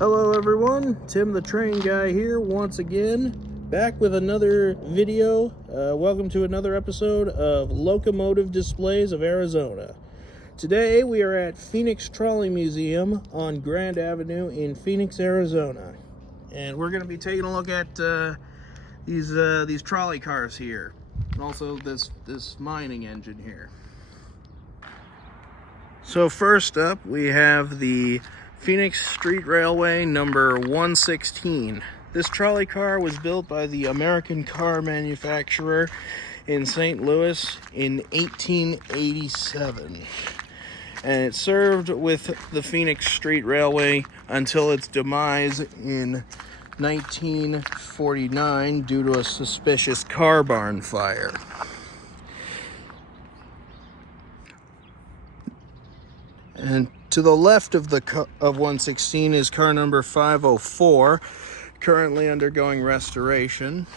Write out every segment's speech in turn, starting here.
Hello everyone, Tim the Train Guy here once again, back with another video. Welcome to another episode of Locomotive Displays of Arizona. Today we are at Phoenix Trolley Museum on Grand Avenue in Phoenix, Arizona. And we're going to be taking a look at these trolley cars here. And also this mining engine here. So first up we have the Phoenix Street Railway number 116. This trolley car was built by the American car manufacturer in St. Louis in 1887. And it served with the Phoenix Street Railway until its demise in 1949 due to a suspicious car barn fire. And to the left of 116 is car number 504, currently undergoing restoration.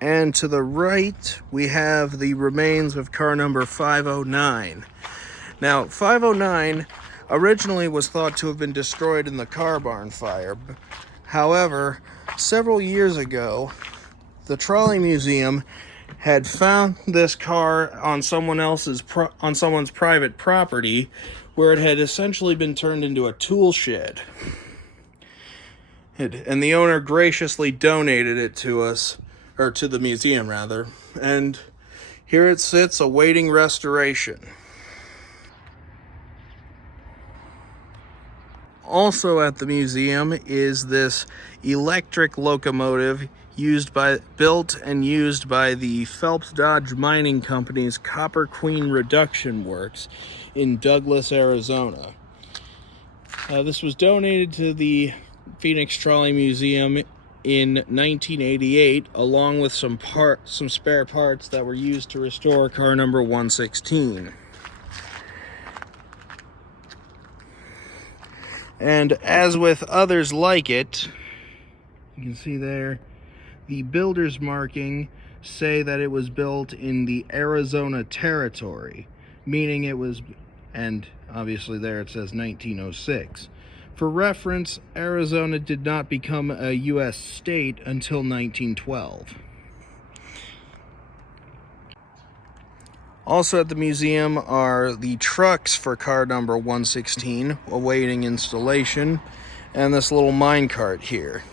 And to the right, we have the remains of car number 509. Now, 509 originally was thought to have been destroyed in the car barn fire. However, several years ago, the Trolley Museum had found this car on someone's private property, where it had essentially been turned into a tool shed. And the owner graciously donated it to us, or to the museum rather, and here it sits awaiting restoration. Also at the museum is this electric locomotive built and used by the Phelps Dodge Mining Company's Copper Queen Reduction Works in Douglas, Arizona. This was donated to the Phoenix Trolley Museum in 1988, along with some spare parts that were used to restore car number 116. And as with others like it, you can see there, the builder's marking say that it was built in the Arizona Territory, meaning it was, and obviously there it says 1906. For reference, Arizona did not become a U.S. state until 1912. Also at the museum are the trucks for car number 116 awaiting installation, and this little minecart here.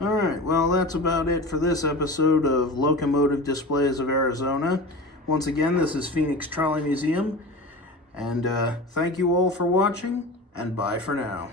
Alright, well that's about it for this episode of Locomotive Displays of Arizona. Once again, this is Phoenix Trolley Museum, and thank you all for watching, and bye for now.